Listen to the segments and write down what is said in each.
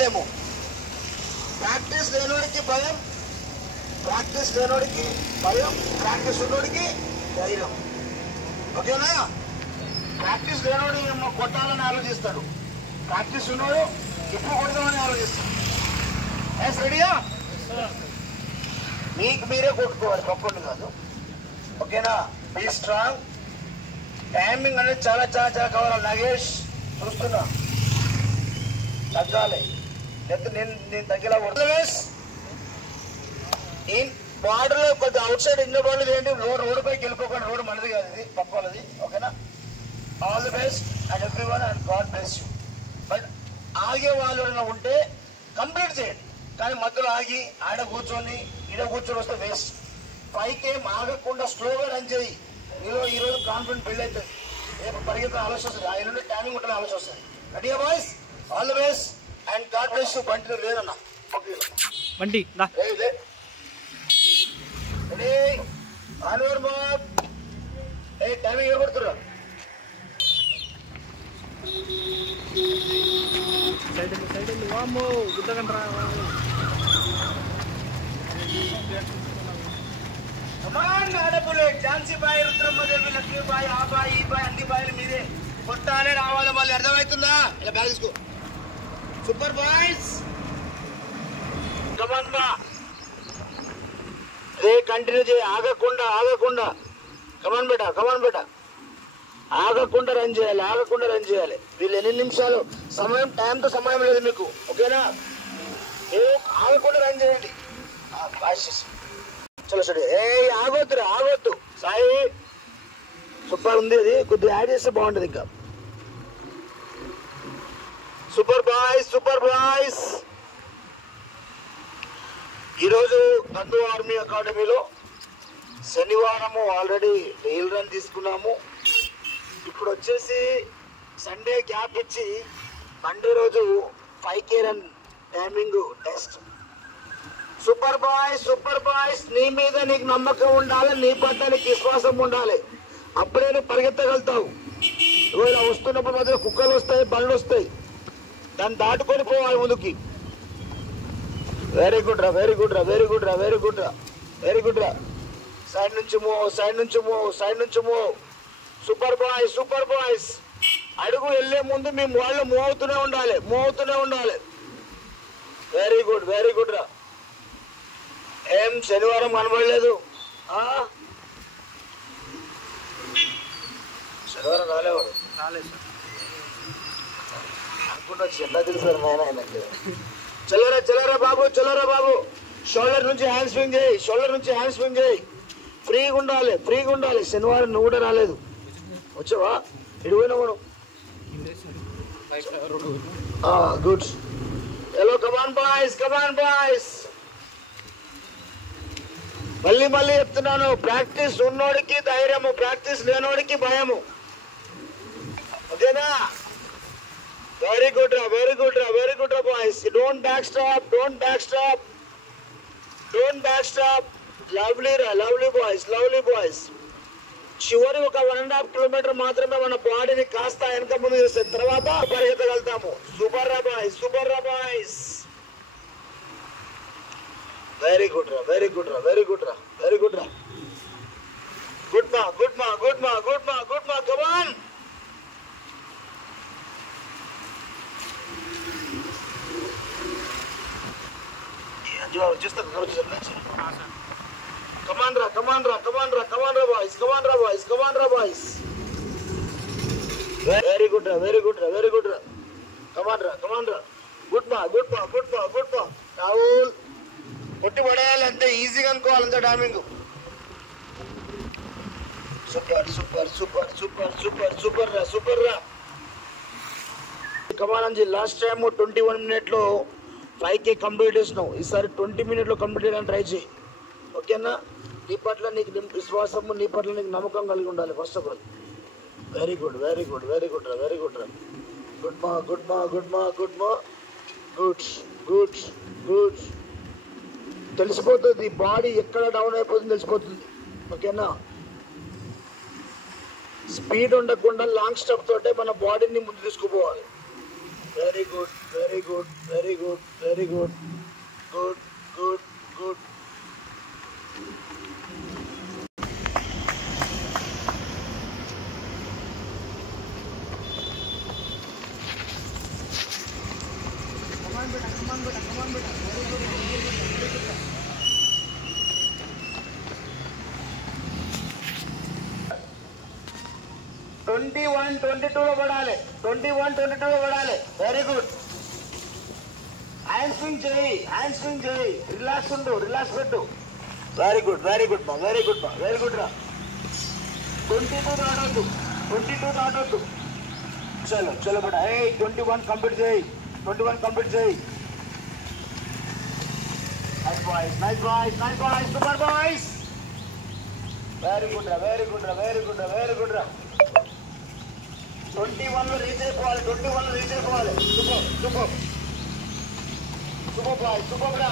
చేయలేము. ప్రాక్టీస్ లేనోడికి భయం, ప్రాక్టీస్ లేనోడికి భయం, ప్రాక్టీస్ ఉన్నోడికి ధైర్యం. ఓకేనా? ప్రాక్టీస్ లేనోడు ఏమో కొట్టాలని ఆలోచిస్తాడు, ప్రాక్టీస్ ఉన్నోడు ఇప్పుడు కొడదామని ఆలోచిస్తాడు. రెడీయా? మీకు మీరే కొట్టుకోవాలి, పక్కోండి కాదు. ఓకేనా? Be strong. టైమింగ్ అనేది చాలా చాలా చాలా కావాలి. నాగేష్ చూస్తున్నా, తగ్గాలి, లేకపోతే నేను తగ్గేలా కొడతా. బార్డర్లో కొద్దిగా అవుట్ సైడ్ ఇన్న బాల్ ఏంటి, రోడ్డు పైకి వెళ్ళిపోకుండా, రోడ్డు మనది కాదు, ఇది పక్క వాళ్ళది. ఓకేనా? All the best and everyone and God bless you. But ఆగే వాళ్ళు ఉంటే కంప్లీట్ చేయండి, కానీ మధ్యలో ఆగి ఆడ కూర్చొని ఈడ కూర్చొని వస్తే వేస్ట్. పైకి ఏం ఆగకుండా స్లోగా రన్ చేయి. నీలో ఈరోజు కాన్ఫిడెంట్ బిల్డ్ అవుతుంది, రేపు పరిగెత్తిన ఆలోచన వస్తుంది, ఆ ఎల్లుండి టైమింగ్ ఉంటున్న ఆలోచన వస్తుంది. రెడీయా boys? All the best and God bless you. Bunty లేదన్నా, బంటి రెడీ ఆన్వర్ బాబ్. టైమింగ్ ఎవరు వామ్మో గుద్దకండ్రా. ఝాన్సీ బాయ్, రుద్రమ్మదేవి, లక్ష్మీబాయి, ఆ బాయ్ ఈ బాయ్ అన్ని బాయ్లు మీదే కొట్టాలే రావాలి. మళ్ళీ అర్థమవుతుందా? ఇలా బ్యాగ్ తీసుకో. సూపర్ బాయ్స్, కమాన్ బా. రే కంటిన్యూ చేయి, ఆగకుండా ఆగకుండా. కమాన్ బేటా, కమాన్ బేటా, ఆగకుండా రన్ చేయాలి, ఆగకుండా రన్ చేయాలి. వీళ్ళు ఎన్ని నిమిషాలు సమయం, టైంతో సమయం లేదు మీకు. ఓకేనా? ఆగకుండా రన్ చేయండి. చలో స్టడీ. ఆగొద్దురా, ఆగొద్దు. సాయి సూపర్ ఉంది, అది కొద్దిగా యాడ్ చేస్తే బాగుంటుంది ఇంకా. Super boys, super boys. ఈరోజు నందు ఆర్మీ అకాడమీలో శనివారము ఆల్రెడీ రైల్ రన్ తీసుకున్నాము. ఇప్పుడు వచ్చేసి సండే గ్యాప్ ఇచ్చి మండే రోజు 5K run timing test. Super boys, super boys, నీ మీద నీకు నమ్మకం ఉండాలి, నీ పట్ల నీకు విశ్వాసం ఉండాలి, అప్పుడే నువ్వు పరిగెత్తగలుగుతావు. ఇలా వస్తున్నప్పుడు మధ్య కుక్కలు వస్తాయి, బండ్లు వస్తాయి, దాన్ని దాటుకొని పోవాలి ముందుకి. వెరీ గుడ్ రా, వెరీ గుడ్ రా, వెరీ గుడ్ రా, వెరీ గుడ్ రా, వెరీ గుడ్ రా. సైడ్ నుంచి మూవ్, సైడ్ నుంచి మూవ్, సైడ్ నుంచి move. Super boys, super boys. అడుగు వెళ్ళే ముందు మీ వాళ్ళు మూవ్ అవుతూనే ఉండాలి, మూవ్ అవుతూనే ఉండాలి. వెరీ గుడ్, వెరీ గుడ్ రా. ఏం శనివారం కనబడలేదు? శనివారం రాలేవాడు అనుకుంటా, చెల్లా తెలుసు ఆయనకి. చల్లరా చల్లరా బాబు, చల్లరా బాబు. షోల్డర్ నుంచి హ్యాండ్ స్వింగ్ చేయి, షోల్డర్ నుంచి హ్యాండ్ స్వింగ్ చేయి. ఫ్రీగా ఉండాలి, ఫ్రీగా ఉండాలి. శనివారం నువ్వు కూడా రాలేదు, వచ్చావా? ఇడిపోయినా మనం. గుడ్. హలో, కమాన్ బాయ్స్, కమాన్ బాయ్స్. మళ్ళీ మళ్ళీ చెప్తున్నాను, ప్రాక్టీస్ ఉన్నోడికి ధైర్యము, ప్రాక్టీస్ లేనోడికి భయము. ఓకేనా? వెరీ గుడ్ రా, వెరీ గుడ్ రా, వెరీ గుడ్ రా boys. Don't back stop, don't back stop, don't back stop. Lovely రా, లవ్లీ బాయ్స్, లవ్లీ బాయ్స్. చివరి ఒక 1.5 కిలోమీటర్ మాత్రమే మన బాడీని కాస్త వెనక ముందు చేస్తే తర్వాత పరిగెత్తగలుగుతాము. సూపర్ రా బాయ్స్, సూపర్ రా బాయ్స్. వెరీ గుడ్ రా, వెరీ గుడ్ రా, వెరీ గుడ్ రా, వెరీ గుడ్ రా. గుడ్ మా, గుడ్ మా, గుడ్ మా, గుడ్ మా, గుడ్ మా. కమాన్. కమాన్ రా, కమాన్ రా, కమాన్ రా, కమాన్ రా బాయ్స్, కమాన్ రా బాయ్స్, కమాన్ రా బాయ్స్. వెరీ గుడ్ రా, వెరీ గుడ్ రా, వెరీ గుడ్ రా. కమాన్ రా, కమాన్ రా. గుడ్ మా, గుడ్ మా, గుడ్ మా, గుడ్ మా. రాహుల్ కొట్టి పడేయాలి, అంతే ఈజీగా అనుకోవాలి, అంతే timing. Super super super super super super రా, సూపర్ రా. కమాన్ అంజీ. లాస్ట్ టైం 21 మినిట్లో 5K కంప్లీట్ చేసినావు, ఈసారి 20 మినిట్లో కంప్లీట్ చేయడానికి ట్రై చేయి. ఓకేనా? నీ పట్ల నీకు విశ్వాసము, నీ పట్ల నీకు నమ్మకం కలిగి ఉండాలి first of all. Very good, very good, very good రా, వెరీ గుడ్ రా. గుడ్ మా, గుడ్ మా, గుడ్ మా, గుడ్ మా. Good good good. తెలిసిపోతుంది బాడీ ఎక్కడ డౌన్ అయిపోతుంది, తెలిసిపోతుంది. ఓకేనా? స్పీడ్ ఉండకుండా లాంగ్ స్టెప్ తోటే మన బాడీని ముందు తీసుకుపోవాలి. Very good very good very good very good good good good. Come on బేటా కమాన్ బేటా కమాన్ బేటా. Very good very good very good. 21-22లో పడాలి. 21-22లో పడాలి. Very good. హ్యాండ్ స్వింగ్ చేయి, హ్యాండ్ స్వింగ్ చేయి. రిలాక్స్ ఉండు, రిలాక్స్ పెట్టు. వెరీ గుడ్ వెరీ గుడ్ బా, వెరీ గుడ్ బా, వెరీ గుడ్ రా. 22 దాటొద్దు, 22 దాటొద్దు. చలో చలో బేటా. 21 కంప్లీట్ చేయి, 21 కంప్లీట్ చేయి. Nice boys, nice boys, nice boys, super boys. Very good రా, వెరీ గుడ్ రా, వెరీ గుడ్ రా, వెరీ గుడ్ రా. 21లో రీచ్ అయిపోవాలి, 21లో రీచ్ అయిపోవాలి. Super super super boy, super రా.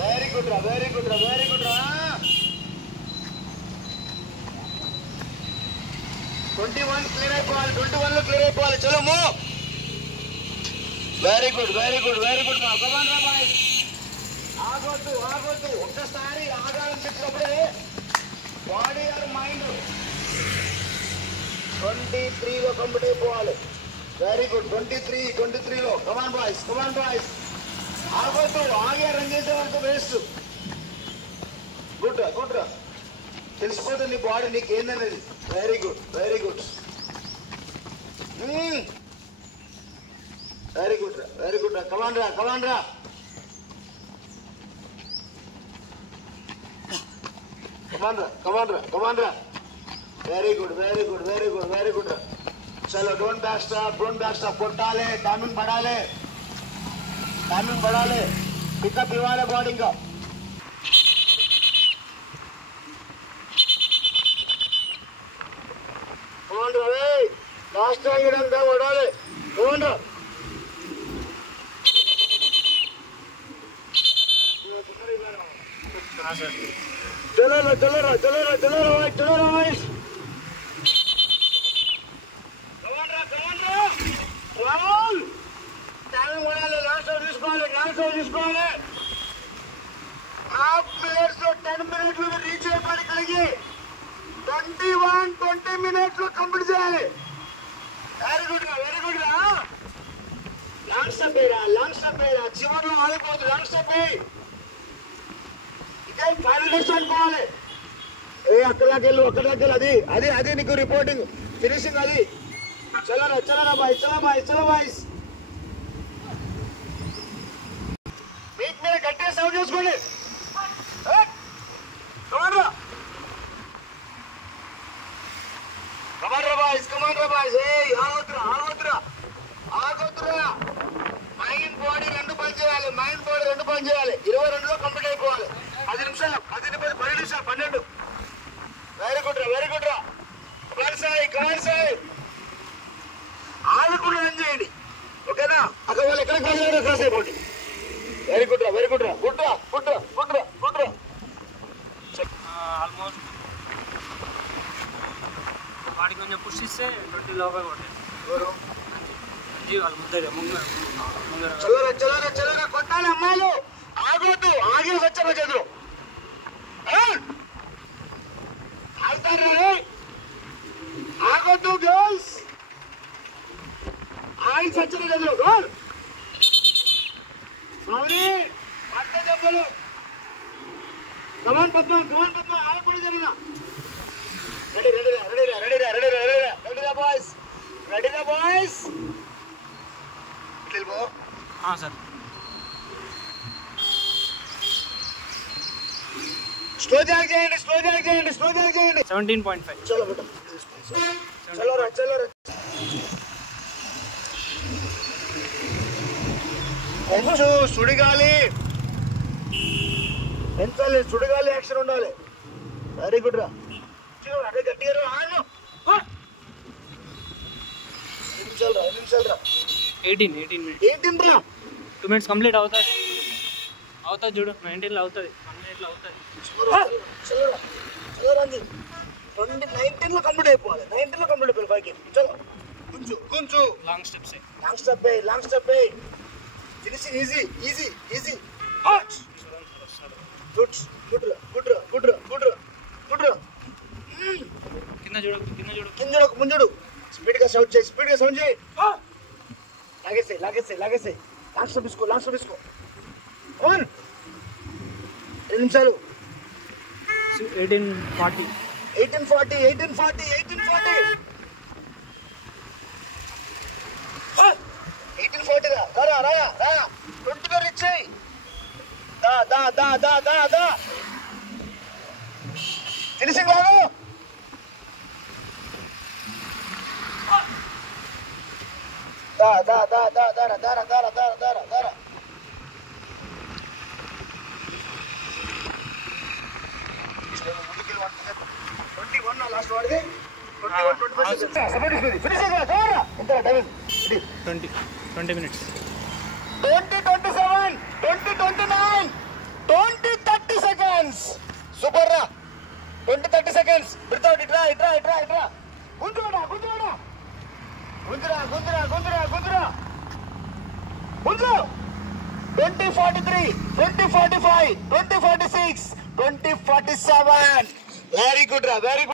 వెరీ గుడ్ రా, వెరీ గుడ్ రా, వెరీ గుడ్ రా. 21 క్లియర్ అయిపోవాలి, 21లో క్లియర్ అయిపోవాలి. చలో move. Very good very good very good మా. కమాన్ రా బాయ్. ఆగొద్దు ఆగొద్దు. ఒక్కసారి ఆగాలనిపించినప్పుడే బాడీ ఆర్ మైండ్ 23లో కంప్లీట్ అయిపోవాలి. Very good. 23లో కమాన్ బాయ్స్, కమాన్ బాయ్స్. ఆగొద్దు, ఆగే రన్ చేసే వరకు వేస్ట్. గుడ్ రా, గుడ్ రా. తెలిసిపోతుంది నీ బాడీ నీకు ఏందనేది. Very good very good very good రా, వెరీ గుడ్ రా. కమాన్ రా, కమాన్ రా. కమాన్ రా, కమాన్ రా, కమాన్ రా. Very good very good very good very good రా. చలో don't back stop, don't back stop. కొట్టాలి, టైమింగ్ పడాలి, టైమింగ్ పడాలి. పికప్ ఇవ్వాలి బాడీ. ఇంకా లాస్ట్ అయ్యడంతా పడాలి. కమాన్ రా. चलो रा, चलो रा, चलो रा, चलो रा भाई, चलो रा भाई. कमान रा. राहुल टाइम वाला लास्ट ओवर తీసుకోవాలి, లాస్ట్ ఓవర్ తీసుకోవాలి. హాఫ్ మినిట్స్ లో 10 మినిట్స్ లో రీచ్ అయిపోవాలి. ఇక్కడికి 20 మినిట్స్ లో కంప్లీట్ చేయాలి. వెరీ గుడ్ రా, వెరీ గుడ్ రా. లాంగ్ స్టెప్ వేయరా, లాంగ్ స్టెప్ వేయరా. చివర్లో ఆగిపోతుంది. లాంగ్ స్టెప్ వేయి. ఫైనల్ టెస్ట్ అనుకోవాలి. అక్కడికెళ్ళు, అక్కడికెళ్ళు. అది అది అది నీకు రిపోర్టింగ్ ఫినిషింగ్ అది. చలరా చలరా బాయ్, చలో బాయ్, చలో బాయ్స్. మీకు మీరు గట్టిగా సౌండ్ చేసుకోండి. కమాన్ రా, కమాన్ రా బాయ్స్, కమాన్ రా బాయ్స్. ఆగొద్దురా, ఆగొద్దురా, ఆగొద్దురా. మైండ్ బాడీ రెండు పని చేయాలి, మైండ్ బాడీ రెండు పని చేయాలి. 22లో కంప్లీట్ అయిపోవాలి. 10 నిమిషాలు, 10 నిమిషాలు, 12. వెరీ గుడ్ రా, వెరీ గుడ్ రా. కమాన్ సాయి, కమాన్ సాయి. ఆగకుండా రన్ చేయండి, ఓకేనా? అక్కడ వాళ్ళు ఎక్కడ క్రాస్ అయిపోండి. వెరీ గుడ్ రా, వెరీ గుడ్ రా. గుడ్ రా, గుడ్ రా, గుడ్ రా, గుడ్ రా. ఆల్మోస్ట్ వాడికి కొంచెం పుష్ ఇస్తే 20 లోపల కొట్టాడు. ఎవరు? వాళ్ళు ముందర ముందర. చల్లరా చల్లరా చల్లరా. కొట్టాలి అమ్మాయిలు. ఆగొద్దు, ఆగే వచ్చారు చేతులు. ఆగుతారా? ఆగొద్దు గర్ల్స్. ఆగి సచ్చిన చేతులు. గోల్. సారీ పట్ట దెబ్బలు. కమాన్ పద్మ, కమాన్ పద్మ. ఆగకూడదు జరిగిన. రెడీరా బాయ్స్, రెడీరా బాయ్స్. సార్ స్లో జాగ్ చేయండి, స్లో జాగ్ చేయండి, స్లో జాగ్ చేయండి. 17.5. చలో బేటా, చలో రా, చలో రా. పెంచు, సుడిగాలి పెంచాలి, సుడిగాలి యాక్షన్ ఉండాలి. వెరీ గుడ్ రా. అదే గట్టిగా రా. 5 నిమిషాలు రా, 5 నిమిషాలు రా. 18 minutes. 18 రా. 2 minutes కంప్లీట్ అవుతుంది. చూడు 19లో అవుతుంది, 1 minute అవుతుంది. చలో రా, చలో రండి. 19 లో కంప్లీట్ అయిపోవాలి. 19 లో కంప్లీట్ అయిపోవాలి 5 చలో గుంజు గుంజు long steps long step finishing easy hot good కింద చూడు ముందుడు స్పీడ్ గా సౌండ్ చేయి లాగేసే లాంగ్ స్టెప్ తీసుకో 1 2 నిమిషాలు 1840 రా 20 గా రీచ్ అయ్యి దా ఫినిషింగ్ లాగు దారా లాస్ట్ వాడిది 20 minutes 2027 2029 2030 seconds సూపర్ రా 20-30 seconds వితౌట్ ఇట్రా గుంజురా 2043 2045 2046 2047 వెరీ గుడ్ రా వెరీ గుడ్